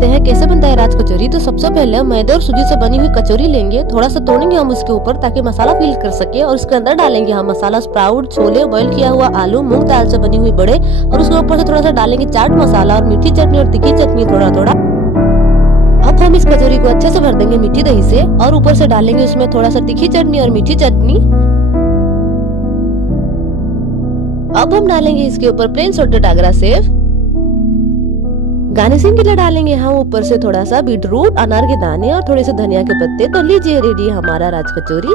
जानते हैं कैसे बनता है राज कचौरी। तो सबसे पहले हम मैदे और सूजी से बनी हुई कचौरी लेंगे, थोड़ा सा तोड़ेंगे हम उसके ऊपर ताकि मसाला फील कर सके, और उसके अंदर डालेंगे हम मसाला, स्प्राउट, छोले, बॉईल किया हुआ आलू, मूंग दाल से बनी हुई बड़े, और उसके ऊपर से थोड़ा सा डालेंगे चाट मसाला और मीठी चटनी और तीखी चटनी थोड़ा थोड़ा। अब हम इस कचौरी को अच्छे से भर देंगे मीठी दही से, और ऊपर से डालेंगे उसमें थोड़ा सा तीखी चटनी और मीठी चटनी। अब हम डालेंगे इसके ऊपर plain salted Agra sev. Garnishing के लिए डालेंगे हम ऊपर से थोड़ा सा बीटरूट, अनार के दाने और थोड़े से धनिया के पत्ते। तो लीजिए रेडी हमारा राज कचौरी।